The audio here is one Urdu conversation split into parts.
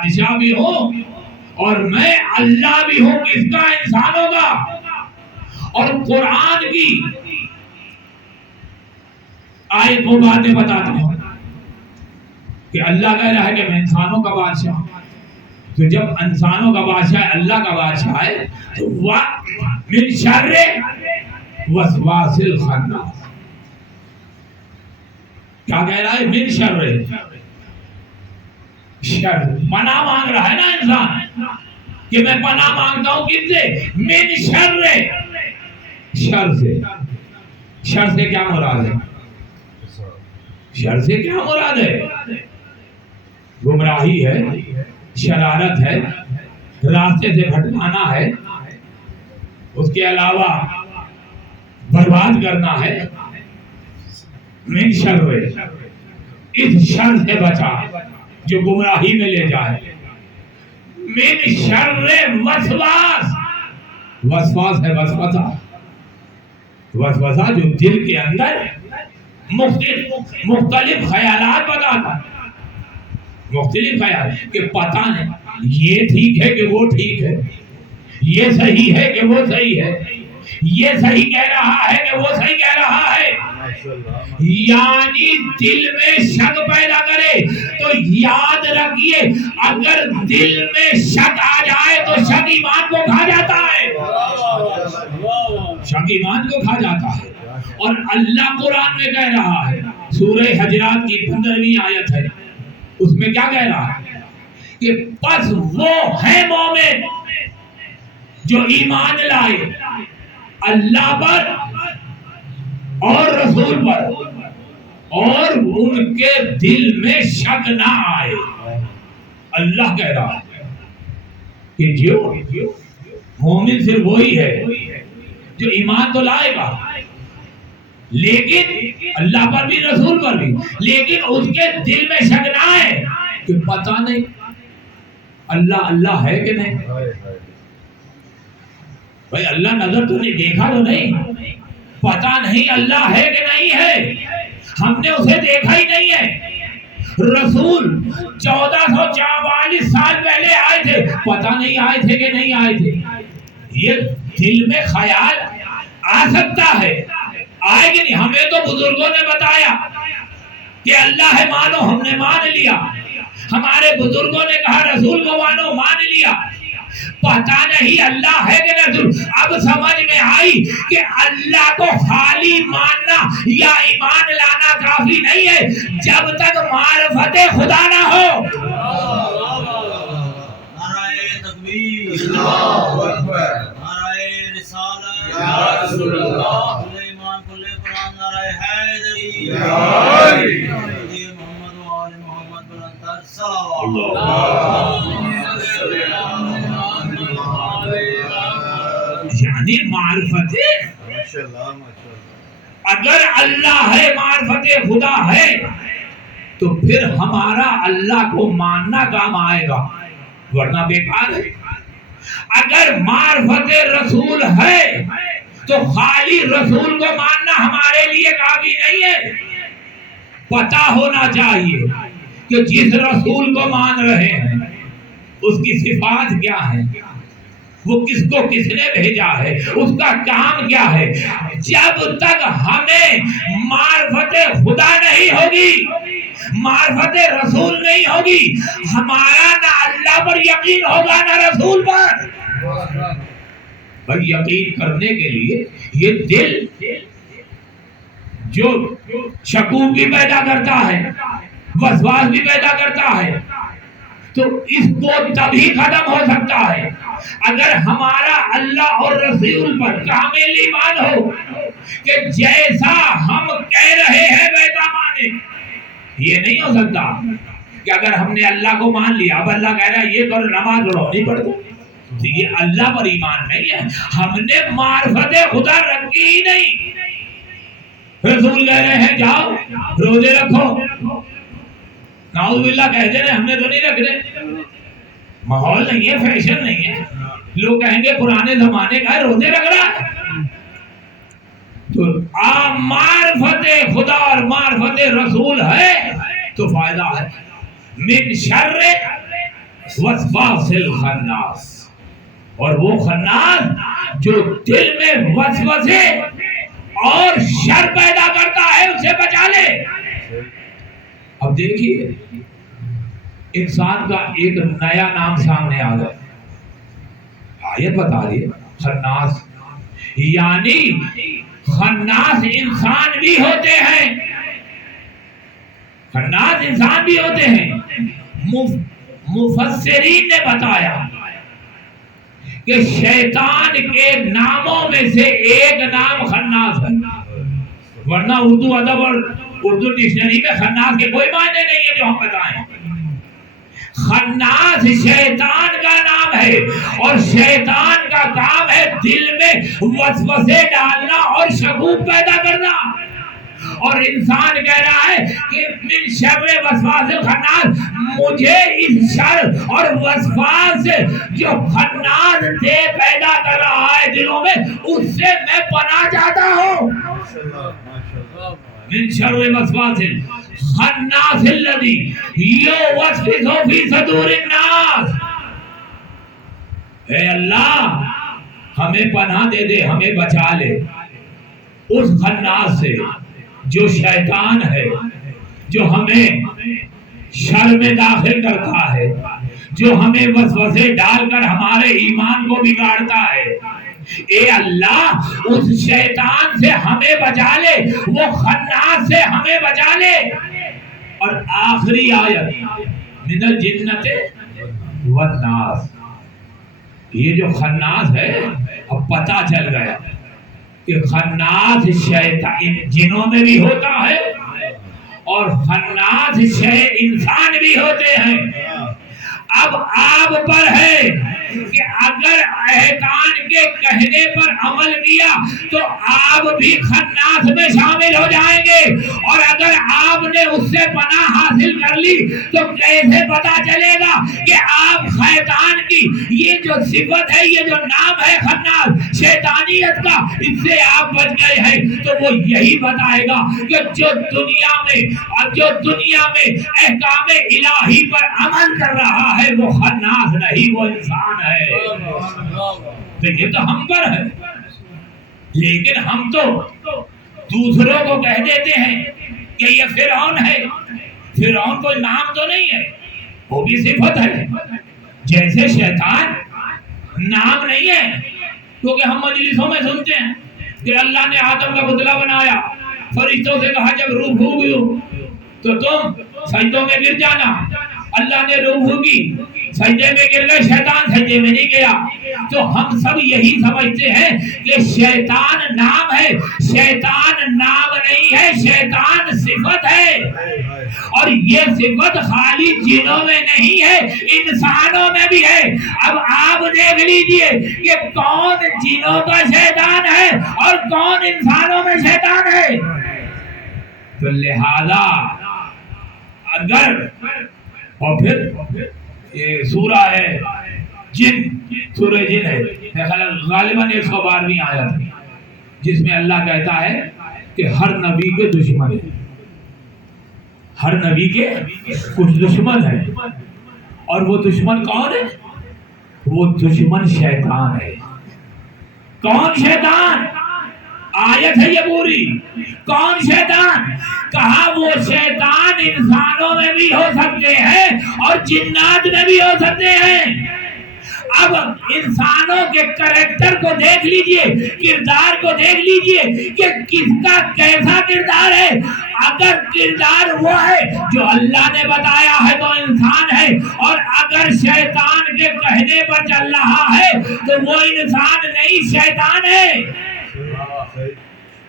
بادشاہ بھی ہوں اور میں اللہ بھی ہوں. کس کا؟ انسانوں کا. اور قرآن کی آیت وہ باتیں بتاتا ہوں کہ اللہ کہہ رہا ہے کہ میں انسانوں کا بادشاہ ہوں. تو جب انسانوں کا بادشاہ ہے، اللہ کا بادشاہ ہے، تو من شر وسواس الخناس. کیا کہہ رہا ہے؟ من شر. شر پناہ مانگ رہا ہے نا انسان کہ میں پناہ مانگتا ہوں کس سے؟ من شر. شر سے. شر سے کیا مراد ہے؟ شر سے کیا مراد ہے؟ گمراہی ہے، شرارت ہے، راستے سے بھٹکانا ہے، اس کے علاوہ برباد کرنا ہے. من شر، اس شر سے بچا جو گمراہی میں لے جائے. من شر وسواس. وسواس ہے وسوسہ. وسوسہ جو دل کے اندر مختلف خیالات بتاتا ہے. مختلف خیال کہ پتہ نہیں یہ ٹھیک ہے کہ وہ ٹھیک ہے، یہ صحیح ہے کہ وہ صحیح ہے، یہ صحیح کہہ رہا ہے کہ وہ صحیح کہہ رہا ہے. یعنی دل میں شک پیدا کرے. تو یاد رکھیے اگر دل میں شک آ جائے تو شک ایمان کو کھا جاتا ہے. شک ایمان کو کھا جاتا ہے. اور اللہ قرآن میں کہہ رہا ہے، سورہ حجرات کی 15ویں آیت ہے، اس میں کیا کہہ رہا ہے کہ پس وہ ہے مومن جو ایمان لائے اللہ پر اور رسول پر اور ان کے دل میں شک نہ آئے. اللہ کہہ رہا ہے کہ جو مومن صرف وہی ہے جو ایمان تو لائے گا لیکن اللہ پر بھی رسول پر بھی، لیکن اس کے دل میں شک نہ آئے کہ پتہ نہیں اللہ اللہ ہے کہ نہیں. بھائی اللہ نظر تو نہیں، دیکھا تو نہیں، پتہ نہیں اللہ ہے کہ نہیں ہے، ہم نے اسے دیکھا ہی نہیں ہے. رسول 1444 سال پہلے آئے تھے، پتہ نہیں آئے تھے کہ نہیں آئے تھے. یہ دل میں خیال آ سکتا ہے، آئے کہ نہیں. ہمیں تو بزرگوں نے بتایا کہ اللہ ہے مانو، ہم نے مان لیا. ہمارے بزرگوں نے کہا رسول کو مانو، مان لیا. پتہ نہیں اللہ ہے کہ رسول. اب سمجھ میں آئی کہ اللہ کو خالی ماننا یا ایمان لانا کافی نہیں ہے جب تک معرفت خدا نہ ہو. نعرہ تکبیر، اللہ اکبر، نعرہ رسالت یا رسول اللہ، ایمان کل قرآن، نعرہ حیدری یا علی، محمد و آل محمد بلند صلوات. یعنی معرفت، اگر اللہ ہے، معرفت خدا ہے، تو پھر ہمارا اللہ کو ماننا کام آئے گا، ورنہ بیکار ہے. اگر معرفت رسول ہے تو خالی رسول کو ماننا ہمارے لیے کافی نہیں ہے. پتہ ہونا چاہیے کہ جس رسول کو مان رہے ہیں اس کی صفات کیا ہے، وہ کس کو کس نے بھیجا ہے، اس کا کام کیا ہے. جب تک ہمیں معرفت خدا نہیں ہوگی، معرفت رسول نہیں ہوگی، ہمارا نہ اللہ پر یقین ہوگا نہ رسول پر. بھائی یقین کرنے کے لیے یہ دل جو شکوک بھی پیدا کرتا ہے، وسواس بھی پیدا کرتا ہے، تو اس کو تبھی ختم ہو سکتا ہے اگر ہمارا اللہ اور رسول پر کامل ایمان ہو کہ جیسا ہم کہہ رہے ہیں ویسا مانے. یہ نہیں ہو سکتا کہ اگر ہم نے اللہ کو مان لیا، اب اللہ کہہ رہا ہے یہ کرو، نماز پڑھو، نہیں پڑھتے، تو یہ اللہ پر ایمان نہیں ہے. ہم نے معرفت خدا رکھی ہی نہیں. رسول کہہ رہے ہیں جاؤ روزے رکھو، نعوذ باللہ کہتے ہیں ہم نے تو نہیں رکھ رہے. ماحول نہیں ہے، فیشن نہیں ہے. لوگ کہیں گے پرانے زمانے کا روزے رکھ رہا ہے. تو معرفت خدا اور معرفت رسول ہے تو فائدہ ہے. من شر وسواس الخناس، اور وہ خناس جو دل میں وسوسے اور شر پیدا کرتا ہے اسے بچا لے۔ اب دیکھیے انسان کا ایک نیا نام سامنے آ گیا، آیت بتا رہی ہے خناس، یعنی خناس انسان بھی ہوتے ہیں، خناس انسان بھی ہوتے ہیں۔ مفسرین نے بتایا کہ شیطان کے ناموں میں سے ایک نام خناس ہے، ورنہ اردو ادب اور اردو ڈکشنری میں خناس کے کوئی معنی نہیں ہے جو ہم بتائیں۔ خناس شیطان کا نام ہے، اور شیطان کا کام ہے دل میں وسوسے ڈالنا اور شکوک پیدا کرنا، اور انسان کہہ رہا ہے کہ من شر وسواس الخناس، مجھے اس شر اور وسواس جو خناس سے پیدا کر رہا ہے دلوں میں، اس سے میں پناہ چاہتا ہوں۔ من شر وسواس الخناس الذی یوسوس فی صدور الناس، اے اللہ ہمیں پناہ دے دے، ہمیں بچا لے اس خناس سے جو شیطان ہے، جو ہمیں شر میں داخل کرتا ہے، جو ہمیں وسوسے ڈال کر ہمارے ایمان کو بگاڑتا ہے۔ اے اللہ اس شیطان سے ہمیں بچا لے، وہ خناس سے ہمیں بچا لے۔ اور آخری آیت من الجنت والناس، یہ جو خناس ہے اب پتہ چل گیا کہ خناس شیطان جنوں میں بھی ہوتا ہے اور خناس انسان بھی ہوتے ہیں۔ اب آپ پر ہے کہ اگر احکام کے کہنے پر عمل کیا تو آپ بھی خناس میں شامل ہو جائیں گے، اور اگر آپ نے اس سے پناہ حاصل کر لی تو کیسے پتا چلے گا کہ آپ شیطان کی یہ جو صفت ہے، یہ جو نام ہے خناس شیطانیت کا، اس سے آپ بچ گئے ہیں؟ تو وہ یہی بتائے گا کہ جو دنیا میں احکام الہی پر عمل کر رہا ہے وہ خناس نہیں، وہ انسان ہے۔ تو یہ تو ہم پر ہے، لیکن ہم تو دوسروں کو کہہ دیتے ہیں کہ یہ فرعون ہے۔ فرعون کوئی نام تو نہیں ہے، وہ بھی صفت ہے، جیسے شیطان نام نہیں ہے۔ کیونکہ ہم مجلسوں میں سنتے ہیں کہ اللہ نے آدم کا پتلا بنایا، فرشتوں سے کہا جب روح پھونک دو تو تم سجدوں میں گر جانا، اللہ نے روح پھونکی، سجدے میں گر گئے، شیطان سجدے میں نہیں گیا۔ تو ہم سب یہی سمجھتے ہیں کہ شیطان نام ہے، شیطان نام نہیں ہے، شیطان صفت ہے، اور یہ صفت خالی جنوں میں نہیں ہے، انسانوں میں بھی ہے۔ اب آپ دیکھ لیجئے کہ کون جنوں کا شیطان ہے اور کون انسانوں میں شیطان ہے۔ تو لہذا اگر، اور پھر یہ سورہ ہے جن، سورہ جن ہے غالباً 112ویں آیت، جس میں اللہ کہتا ہے کہ ہر نبی کے دشمن ہیں، ہر نبی کے کچھ دشمن ہیں، اور وہ دشمن کون ہے؟ وہ دشمن شیطان ہے۔ کون شیطان؟ آیت ہے یہ پوری، کون شیطان؟ کہا وہ شیطان انسانوں میں بھی ہو سکتے ہیں اور جنات میں بھی ہو سکتے ہیں۔ اب انسانوں کے کریکٹر کو دیکھ لیجئے، کردار کو دیکھ لیجئے کہ کس کا کیسا کردار ہے۔ اگر کردار وہ ہے جو اللہ نے بتایا ہے تو انسان ہے، اور اگر شیطان کے کہنے پر چل رہا ہے تو وہ انسان نہیں، شیطان ہے۔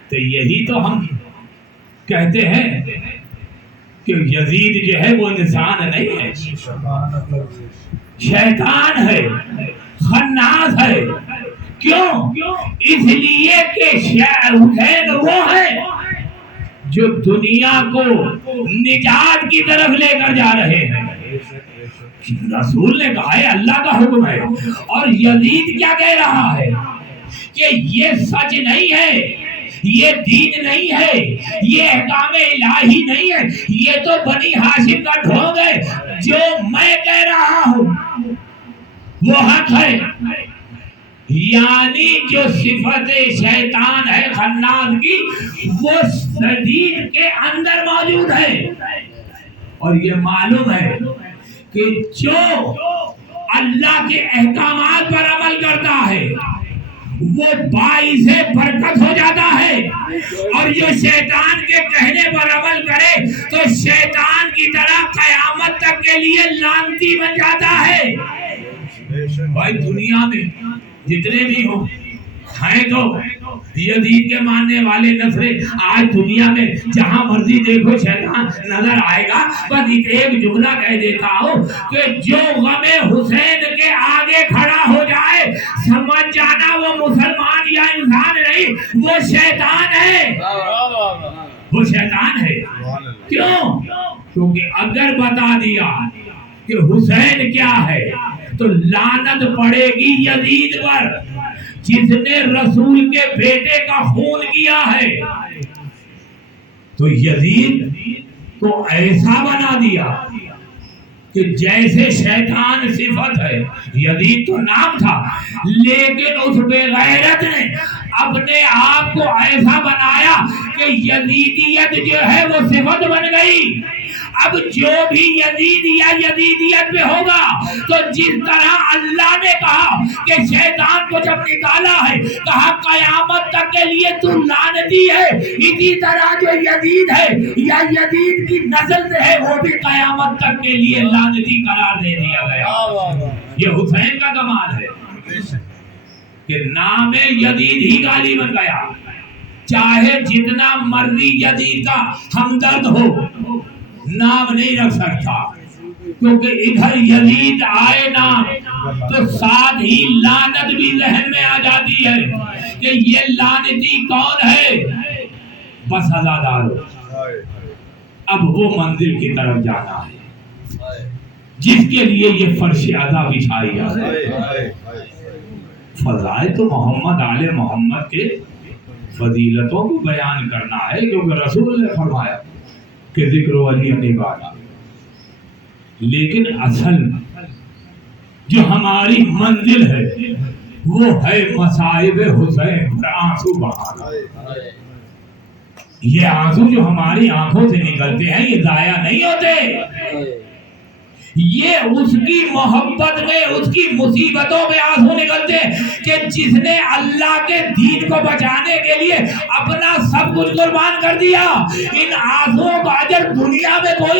تو یہی تو ہم کہتے ہیں کہ یزید جو ہے وہ انسان نہیں ہے، شیطان ہے، خناس ہے۔ کیوں؟ اس لیے کہ حسین وہ ہے جو دنیا کو نجات کی طرف لے کر جا رہے ہیں۔ رسول نے کہا ہے اللہ کا حکم ہے، اور یزید کیا کہہ رہا ہے کہ یہ سچ نہیں ہے، یہ دین نہیں ہے، یہ احکام الہی نہیں ہے، یہ تو بنی ہاشم کا ڈھونگ ہے۔ جو میں کہہ رہا ہوں وہ حق ہے، یعنی جو صفت شیطان ہے خناس کی وہ شدید کے اندر موجود ہے، اور یہ معلوم ہے کہ جو اللہ کے احکامات پر عمل کرتا ہے وہ باعث برکت ہو جاتا ہے، اور جو شیطان کے کہنے پر عمل کرے تو شیطان کی طرح قیامت تک کے لیے لعنتی بن جاتا ہے۔ بھائی دنیا میں جتنے بھی ہوں ہیں تو یزید کے ماننے والے نسلیں آج دنیا میں جہاں مرضی دیکھو شیطان نظر آئے گا۔ بس ایک جملہ کہہ دیتا ہوں کہ جو غم حسین کے آگے کھڑا ہو جائے سمجھ جانا وہ مسلمان یا انسان نہیں، وہ شیطان ہے، وہ شیطان ہے۔ کیوں؟ کیونکہ اگر بتا دیا کہ حسین کیا ہے تو لعنت پڑے گی یزید پر جس نے رسول کے بیٹے کا خون کیا ہے۔ تو یزید کو ایسا بنا دیا کہ جیسے شیطان صفت ہے، یزید تو نام تھا، لیکن اس بے غیرت نے اپنے آپ کو ایسا بنایا کہ یزیدیت جو ہے وہ صفت بن گئی۔ اب جو بھی یزید یا یزیدیت میں ہوگا تو جس طرح اللہ نے کہا کہ شیطان کو جب نکالا ہے کہا قیامت تک کے لیے تو لعنتی ہے، اسی طرح جو یزید ہے یا یزید کی نسل سے ہے وہ بھی قیامت تک کے لیے لعنتی قرار دے دیا گیا۔ یہ حسین کا کمال ہے کہ نام یزید ہی گالی بن گیا، چاہے جتنا مرضی یزید کا ہمدرد ہو نام نہیں رکھ سکتا، کیونکہ ادھر یزید آئے نام تو ساتھ ہی لعنت بھی ذہن میں آ جاتی ہے کہ یہ لعنتی کون ہے۔ بس عزادارو اب وہ منزل کی طرف جانا ہے جس کے لیے یہ فرش عزا بچھائی ہے۔ فضائل تو محمد آل محمد کے فضیلتوں کو بیان کرنا ہے، کیونکہ رسول نے فرمایا کہ ذکر ولی نبالا، لیکن اصل جو ہماری منزل ہے وہ ہے مصائب حسین پر آنسو بہانا۔ یہ آنسو جو ہماری آنکھوں سے نکلتے ہیں یہ ضائع نہیں ہوتے، یہ اس کی محبت میں اس کی مصیبتوں میں آنسو نکلتے کہ جس نے اللہ کے دین کو بچانے کے لیے اپنا سب کچھ قربان کر دیا۔ ان آنسوؤں کا اجر دنیا میں کوئی